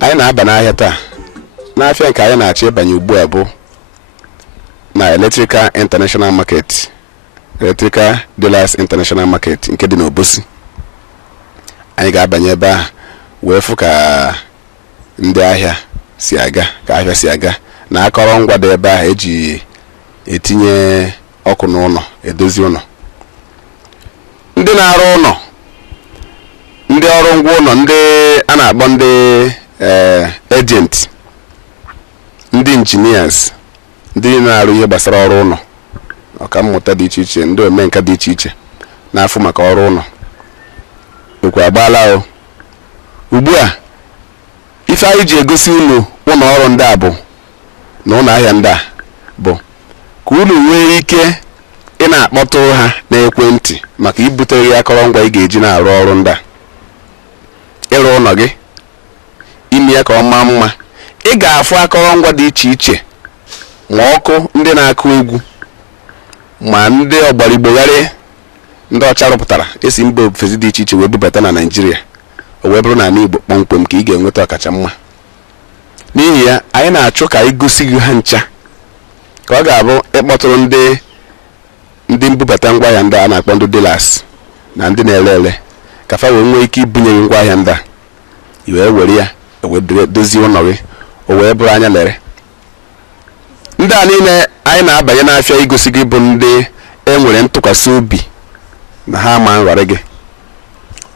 anyị na-aba n'ahịa taa n'afịa nke anyị na-achọ ịbanye ugbu a bụ na Electrical International Market, Electrical Dealers International Market nke dị n'Obosi. Anyị ga-abanye ebe a wee fụ ka ndị ahịa si aga, ka ahịa si aga na akọrọngwa dị ebe a eji etinye ọkụ n'ụlọ, edozi ụlọ. Ndị na-arụ ụlọ, ndị ọrụ ngwa ụlọ, ndị a na-akpọ ndị agent, ndị engineers, ndị na-arụ ihe gbasara ọrụ ụlọ, ọka mmụta dị iche iche, ndị omenka dị iche iche na-afụ maka ọrụ ụlọ. Okwu agbaala o. Ugbu a ife anyị ji egosi unu ụlọ ọrụ ndị a bụ na ụlọ ahịa ndị a bụ ka unu nwee ike ị na-akpọtụ ha n'ekwentị maka ibutere ya akọrọngwa ị ga-eji na-arụ ọrụ ndị a. Ịrụ ụlọ gị, ime ya ka ọ maa mma, ị ga-afụ akọrọngwa dị iche iche, ma ọkụ ndị na-akụ egwu, ma ndị ọgbarigbogharị ndị ọcha rụpụtara esi mba ofesi dị iche iche wee bubata na Naịjirịa, o wee bụrụ na ala Igbo kpọmkwem ka ị ga-enweta ọkacha mma. N'ihi ya anyị na-achọ ka anyị gosi gị ha ncha, ka ọ ga-abụ ịkpọtụrụ ndị mbubata ngwaahịa ndị a na-akpọ ndị dealers na ndị na-ele ele, ka fa wee nwee ike ibunye gị ngwaahịa ndị a, i wee were ya wee dozie ụlọ gị, o wee bụrụ anya lere. Ndị a niile anyị na-abanye n'afịa igosi gị bụ ndị enwere ntụkwasị obi na ha ma nrarị gị.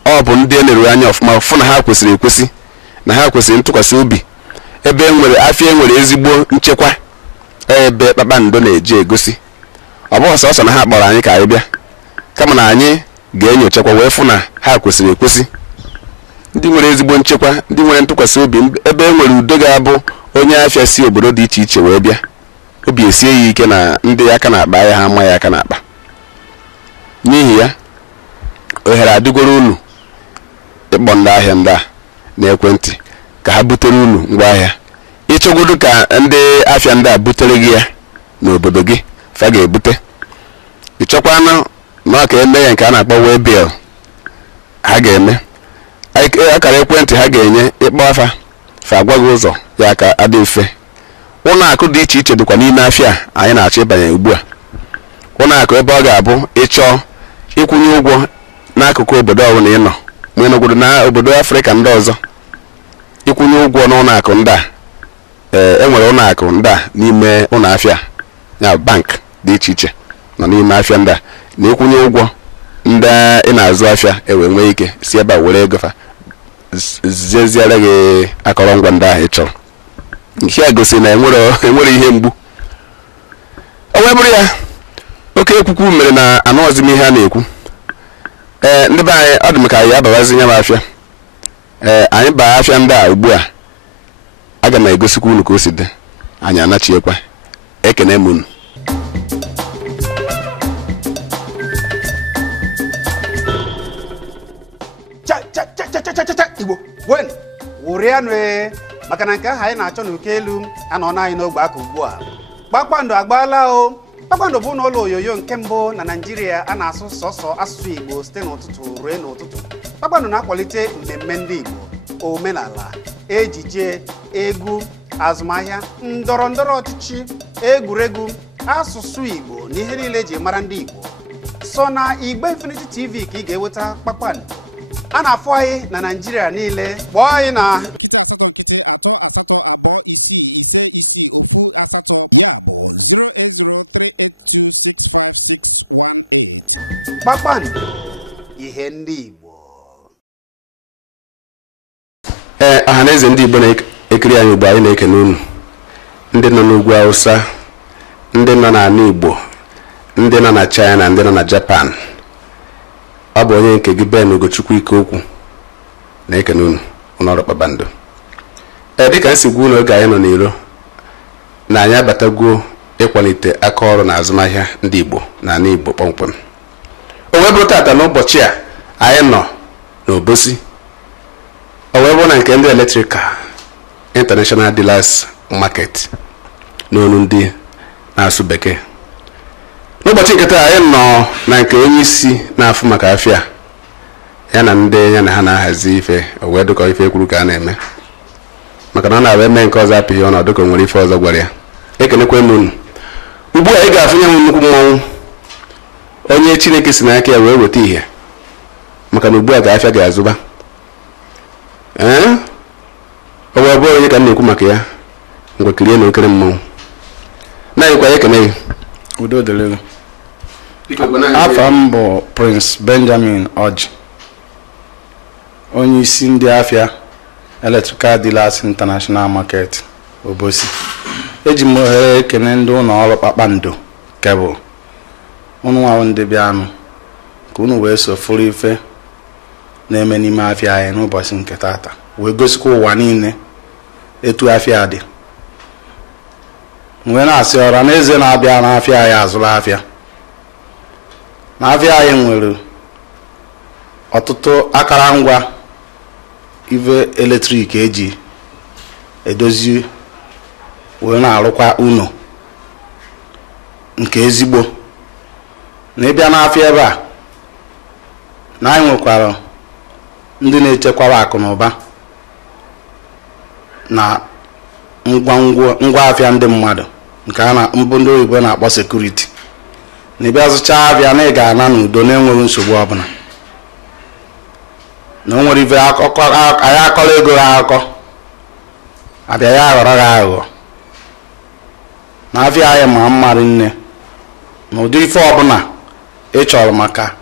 Ọ bụ ndị na-eru anya ọfụma fụ na ha kwesịrị ekwesị, na ha kwesịrị ntụkwasị obi, ebe afịa enwere ezigbo nchekwa, ebe Kpakpando na-eji egosi. Ọ bụghị sọsọ na ha kpọrọ anyị ka anyị bịa, kama na anyị ga-enyochakwa wee fụ na ha kwesịrị ekwesị. Ndị nwere ezigbo nchekwa, ndị nwere ntụkwasị obi, ebe enwere udo ga-abụ onye afịa si obodo dị iche iche wee bịa, obi esie ya ike na ndị aka na-akpa ya ha ama ya aka na-akpa. N'ihi ya ohere adịgoro unu ịkpọ ndị ahịa ndị a n'ekwentị ka ha butere unu ngwaahịa. Ịchọgodu ka ndị afịa ndị a butere gị ya n'obodo gị, fa ga-ebute. Ịchọkwanụ na ọka eme ya nke a na-akpọ wee bill, ha ga-eme. Akara ekwentị ha ga-enye ịkpọ afa fa agwa gị ụzọ ya ka adị mfe. Ụlọ akụ dị iche iche dịkwa n'ime afịa anyị na-achọ ịbanye ugbu a. Ụlọ akụ ebe ọ ga-abụ ịchọọ ịkwụnye ụgwọ n'akụkụ obodo ọbụla ị nọ, ma ị nọgodo na obodo Afrịka ndị ọzọ, ịkwụnye ụgwọ n'ụlọ akụ ndị a. Enwere ụlọ akụ ndị a n'ime ụlọ afịa, ya bank dị iche iche nọ n'ime afịa ndị a, na ịkwụnye ụgwọ ndị ị na-azụ afịa wee nwee ike si ebe a were ego fa zeziere gị akọrọngwa ndị ahụ ị chọrọ. Nke a gosi na enwere ihe mgbu. O wee bụrụ ya oke ekwukwu mere na anọzi m ihe a na-ekwu. Ndị be anyị, ọ dị m ka anyị abawazi nye m afịa. Anyị baa afịa ndị a ugbu a, aga m egosikwa unu ka o si dị. Anyị anachiekwa. Ekene m unu. Igbo wen wụrịanụ maka na nke ahụ anyị na-achọ n'oke elu anọ na anyị n'ogbe aka ugbu a. Kpakpando agbaala o. Kpakpando bụ n'ụlọ onyonyo nke mbụ na Naịjirịa a na-asụ sọsọ asụsụ Igbo site n'ụtụtụ ruo n'ụtụtụ. Kpakpando na-akwalite mmemme ndị Igbo, omenala, ejije, egwu, azụmahịa, ndọrọndọrọ ọchịchị, egwuregwu, asụsụ Igbo na ihe niile eji mara ndị Igbo. So na Igbo Infinity TV ka ị ga-enweta Kpakpando. A na-afụ anyị na Naịjirịa niile. Kpọọ anyị na Kpakpando, ihe ndị Igbo. Ahaneze ndị Igbo na-ekiri anyị ugbu anyị na-ekene unu, ndị nọ n'ugwu Hausa, ndị nọ n'ala Igbo, ndị nọ na China, ndị nọ na Japan. Ọ bụ onye nke gị Ben Ugochukwu ike okwu na-ekene unu n'ọrụ Kpakpando. Dịka nsi gwa unu oge anyị nọ n'iro na anyị abatagwo ịkwalite aka ọrụ na azụmahịa ndị Igbo na ala Igbo kpọmkwem. O wee bụrụ tata n'ụbọchị a anyị nọ n'Obosi, o wee bụrụ na nke ndị Electrical International Dealers Market n'onu ndị na-asụ bekee. N'ụbọchị nke taa anyị nọ na nke onye isi na-afụ maka afịa ya na ndị ya na ha na-ahazi ife, o wee dịka ife kwuru ka a na-eme maka na ọ na-abịa eme nke ọzọ apịghị ọnọdụ ka o nwere ife ọzọ gwara ya. Ekenekwe m unu. Ugbu a ị ga-afụnye m nnukwu mmọnwụ onye Chineke si n'aka ya wee weta ihe maka na ugbu a ga-afịa ga-azụba. O wee bụrụ onye ka m na-ekwu maka ya, ngwa kirie na okere mmọnwụ na-anyịkwa ya ekene gị. Udo dịrị gị. Afọ m bụ Prince Benjamin Orji, onye isi ndị afịa Electrical Dealers International Market Obosi. Eji m ohere ekene ndị ụlọ ọrụ Kpakpando kebụl unu nwawo ndị bịanụ ka unu wee so furu ife na-eme n'ime afịa anyị n'ụbọchị nke tata, wee gosikwa ụwa niile etu afịa dị. Mgbe na-asị ọra n'eze na-abịa n'afịa anyị azụrụ afịa na afịa anyị nwere ọtụtụ akara ngwa ive eletrik eji edozi wee na-arụkwa ụlọ nke ezigbo. Na ịbịa n'afịa ebe a na anyị nwekwara ndị na-echekwara akụ na ụba na ngwa afịa ndị mmadụ nke a na mbụ ndị oyibo na-akpọ sekuriti. Na ịbịa zụchaa afịa na ị ga-ana n'udo na-enweghị nsogbu ọbụla, na o nwere ife anyị akọrọ ego ha akọ abịa ya aghọrọ gị aghụghọ. Na afịa anyị ma mmarị nne na ụdị ife ọbụla ị chọrọ maka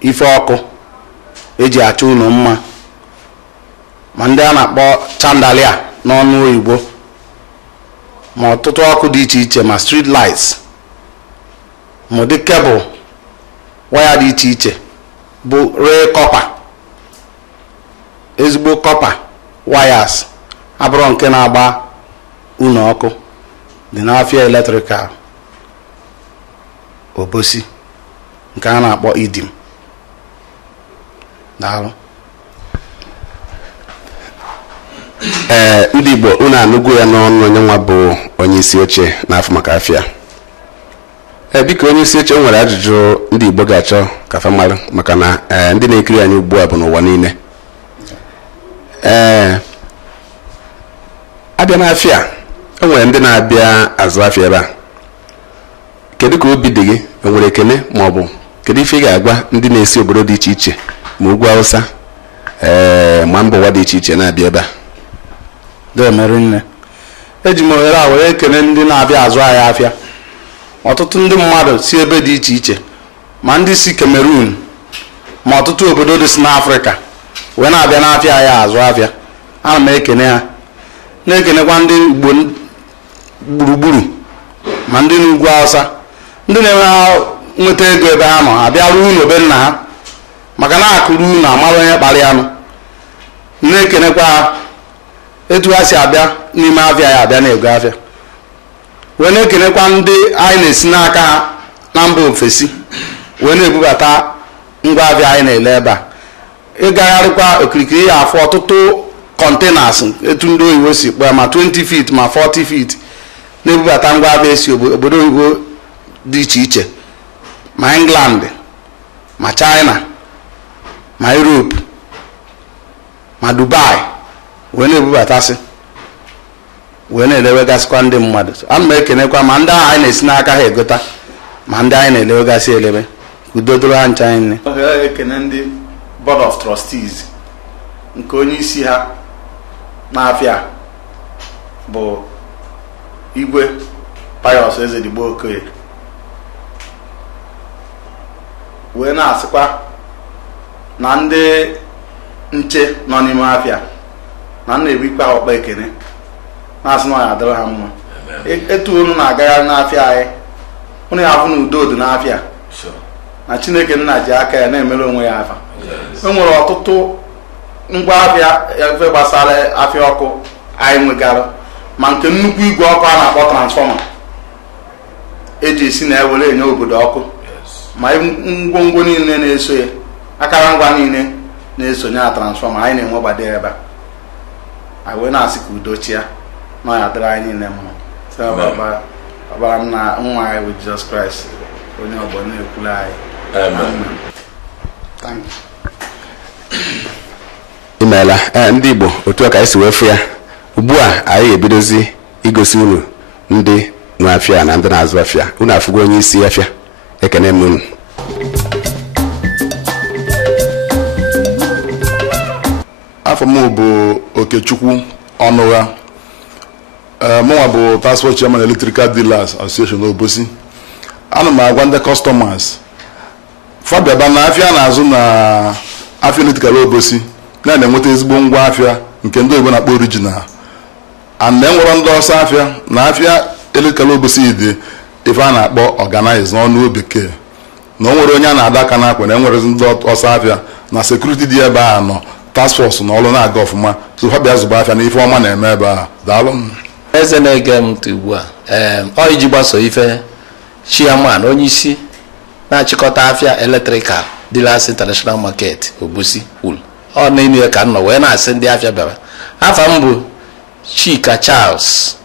ife ọkụ eji achọ ụlọ mma, ma ndị a na-akpọ chandelier n'ọnụ oyibo, ma ọtụtụ ọkụ dị iche iche, ma street lights, ma ụdị kebụl waya dị iche iche bụ ree kọpa, ezigbo kọpa wires abụrụ nke na-agba ụlọ ọkụ dị n'afịa Electrical Obosi nke a na-akpọ idim. Daalụ. Ndị Igbo unu anụgo ya n'ọnụ onye nwa bụ onye isi oche n'afọ maka afịa. Biko onye isi oche nwere ajụjụ ndị Igbo ga-achọ ka fa mara maka na ndị na-ekiri anyị ugbu a bụ n'ụwa niile. Abịa n'afịa o nwere ndị na-abịa azụ afịa ebe a. Kedu ka obi dị gị? O nwere ekene ma ọ bụ kedu ife ị ga-agwa ndị na-esi obodo dị iche iche ma ugwu Hausa ma mba ụwa dị iche iche na-abịa ebe a? Demere nne, eji m ohere a were ekene ndị na-abịa azụ ahịa afịa. Ọtụtụ ndị mmadụ si ebe dị iche iche, ma ndị si Cameroon ma ọtụtụ obodo dị si n'Afrịka wee na-abịa n'afịa anyị azụ afịa. Ana m ekene ha, na-ekenekwa ndị Igbo gburugburu ma ndị n'ugwu Hausa, ndị na-nweta ego ebe ha nọ abịa ruo ụlọ be nna ha maka na akụrụ ụlọ amara onye kparị anụ. Na-ekenekwa ha etu ha si abịa n'ime afịa ya abịa na-ego afịa. Wee na-ekenekwa ndị anyị na-esi n'aka ha na mba ofesi wee na-ebubata ngwa afịa anyị na-ele ebe a. Ịgagharịkwa okirikiri ya afọ ọtụtụ containers etu ndị oyibo si kpọọ ma 20 feet ma 40 feet na-ebubata ngwa afịa esi obodo oyibo dị iche iche, ma England ma China ma Europe ma Dubai, wee na-ebubatasị wee na-elewegasịkwa ndị mmadụ. Ana m ekenekwa ma ndị ahụ anyị na-esi n'aka ha egota ma ndị anyị na-elewegasị elebe. Udo dịrị ha ncha anyị nne. Ekene ndị Board of Trustees nke onye isi ha n'afịa bụ Igwe Pius Ezedigbo Okoye, wee na-asịkwa na ndị nche nọ n'ime afịa na na-ebikwa ọkpa ekene na-asị na ọ ya adịrị ha mma etu unu na-agagharị n'afịa anyị unu ya afụ na udo dị n'afịa na Chineke nna ji aka ya na-emere onwe ya afa e nwere ọtụtụ ngwa afịa efe gbasara afịa ọkụ anyị nwegara ma nke nnukwu igwe ọkụ a na-akpọ transfọma eji esi na ewere enye obodo ọkụ ma ngwongwo niile na-eso ya akara ngwa niile na-esonye na transfọma anyị na-enwe gbado ebe a anyị wee na-asị ka udo chia na ya dịrị anyị niile mma ọbara m na nwa anyị bụ Jizọs Kraịst onye ọgbọ na-ekwulu anyị. imeela ndị Igbo otu a ka anyị si wee fụ ya ugbu a anyị ebidozi igosi unu ndị nwe afịa na ndị na-azụ afịa unu afụgo onye isi afịa ekene m unu. afọ m bụ Okechukwu Ọnụgha mụnwa bụ task force chairman Electrical Dealers Association Obosi. ana m agwa ndị customers fabịaba na afịa na-azụ na afịa Electrical Obosi na-enweta ezigbo ngwa afịa nke ndị oyibo na-akpọ original and enwere ndị ọsọ afịa na afịa Electrical Obosi dị ife a na-akpọ organize n'ọnụ bekee na o nwere onye a na-ada aka n'akwa na enwere ndị ọsọ afịa na security dị ebe a nọ task force na ọrụ na-aga ọfụma so fabịa zụba afịa na ife ọma na-eme ebe a. Daalụ m. eze na-ege m ntị ugbu a ọ iji gbaso ife chairman onye isi na-achịkọta afịa Electrical Dealers International Market Obosi kwuru ọ na-enu ka m nọ wee na-asị ndị afịa bịara afa m bụ Chika Charles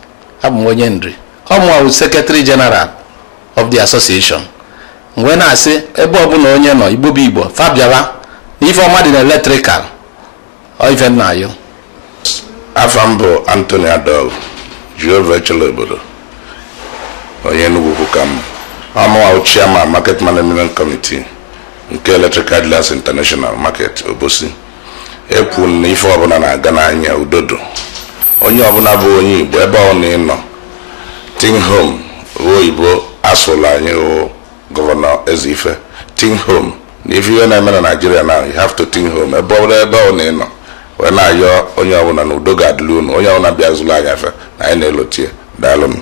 abụ m onye nri ọ mụọ Secretary General of the Association wee na-asị ebe ọbụla onye nọ Igbo bụ Igbo fa bịara na ife ọma dị na Electrical ọ ife nna yo. afa m bụ Anthony Adol Jehova echela obodo onye Enugu ka m ọmụwa chairman Market Management Committee nke Electrical Dealers International Market Obosi. ekwu na ife ọbụla na-aga n'anya udodo onye ọbụla bụ onye Igbo ebe ọ na-enọ ting home oyibo asụla anyị gọvanọ Ezeife ting home na ife ihe na-eme na Nigeria na you have to ting home ebe ọ na-enọ wee na-ayọ onye ọbụla na udo ga-adịrị unu onye ọbụla bịa zụrụ anyị afịa na anyị na-elotie. Daalụ m.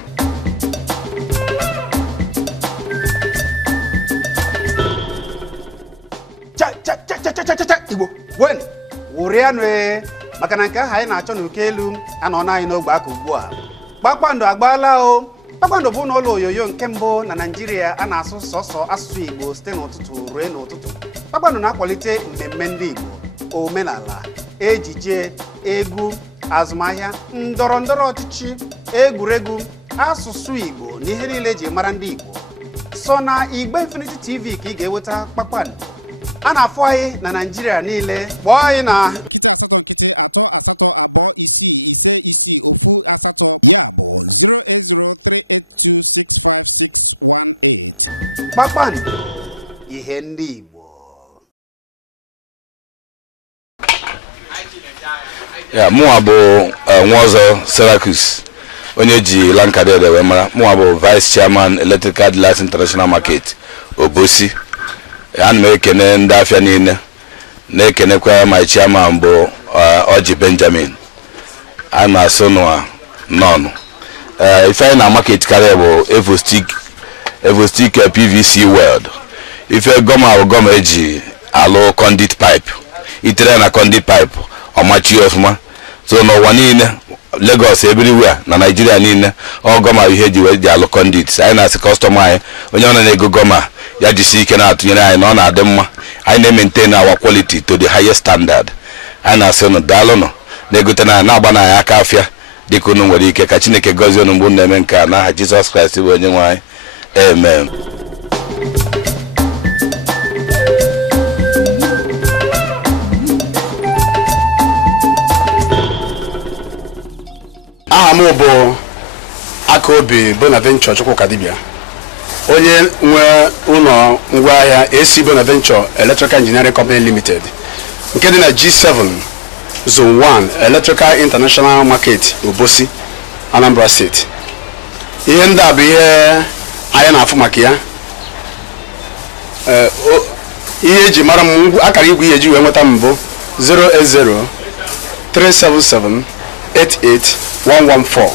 Igbo wen wụrịanụ maka na nke ahụ anyị na-achọ n'uko elu anọ na anyị n'ogbe aka ugbu a. Kpakpando agbaala o. Kpakpando bụ n'ụlọ oyoyo nke mbụ na Naịjirịa a na-asụ sọsọ asụsụ Igbo site n'ụtụtụ ruo n'ụtụtụ. Kpakpando na-akwalite mmemme ndị Igbo, omenala, ejije, egwu, azụmahịa, ndọrọ ndọrọ ọchịchị, egwuregwu, asụsụ Igbo na ihe niile eji mara ndị Igbo. So na Igbo Infinity TV ka ị ga-enweta Kpakpando. A na-afụ anyị na Naịjirịa niile. Kpọọ anyị na Kpakpando, ihe ndị Igbo. ya mụnwa bụ Nwaọzọ Syracuse onye ji Lankadede wee mara. mụnwa bụ Vice Chairman Electrical Dealers International Market Obosi. ana m ekene ndị afịa niile na-ekenekwa my chairman bụ Oji Benjamin. a na-asụ n'ọnụ ife anyị na market karịa bụ Evostic PVC weld. ife gọma bụ gọma eji alụ conduit pipe itere na conduit pipe ọmachi ọfụma so n'ụwa niile Lagos everywhere na Nigeria niile ọ gọma ihe eji wee ji alụ conduit. anyị na-asị kọstọma anyị onye ọ na-ego gọma ya jisi ike na-atụnyere anyị na ọ na-adị mma. anyị na-maintain our quality to the highest standard. anyị na-asị unu daalụ nọ na-egote na na-agba na anyị aka afịa dịka unu nwere ike ka Chineke gọzie unu mgbe unu na-eme nke a n'aha Jizọs Kraịst bụ onye nwe anyị. Amen. aha m bụ Akaobi Bonaventure Chukwukadibia onye nwe ụlọ ngwaahịa AC Bonaventure Electrical Engineering Company Limited nke dị na G7 Zone 1 Electrical International Market Obosi, Anambra State. ihe ndị a bụ ihe anyị na-afụ maka ya. ihe eji mara m akara igwe ihe eji wee nweta m bụ 080 377 88114.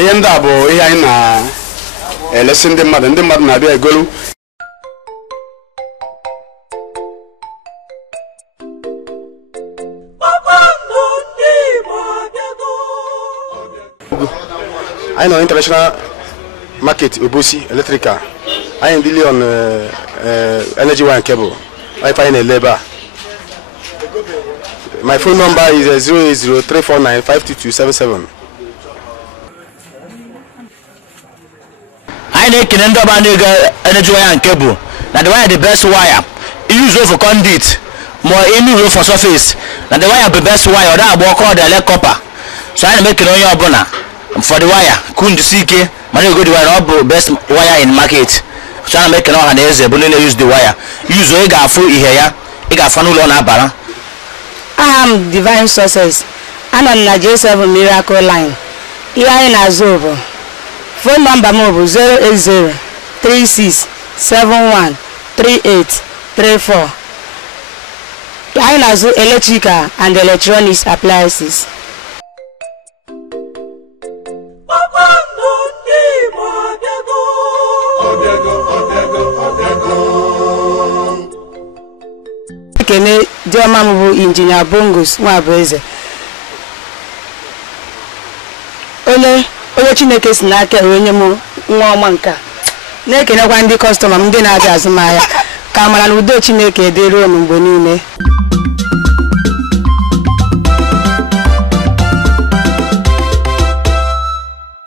Ihe ndị a bụ ihe anyị na-elesi ndị mmadụ na-abịa egolu. I know international market Obosi electrical. I am dealing on energy wire and cable. I find a labor. My phone number is 08034952277. I need energy wire and cable. Now the wire the best wire. Use for conduit. More use for surface. Now the wire the best wire. That work all the electric copper. So I make it on your abona. For the wire, couldn't see ke. Man, you go the wire best wire in market. So I make it on the use the wire. Use the ega full here. Ega funnel on a bara. I am divine sources. I'm on the J7 miracle line. Here in Azobo. Phone number mobile 080 36 71 38 34. I am Azo electrical and electronics appliances. Kene Dioma Mubu Engineer Bongos Mwabeze. Onye Chineke si n'aka onye mu nwa ọma nka. Na-ekene kwa ndị customer m ndị na-abịa azụmahịa. Ka amara na udo Chineke dịrị unu mgbe niile.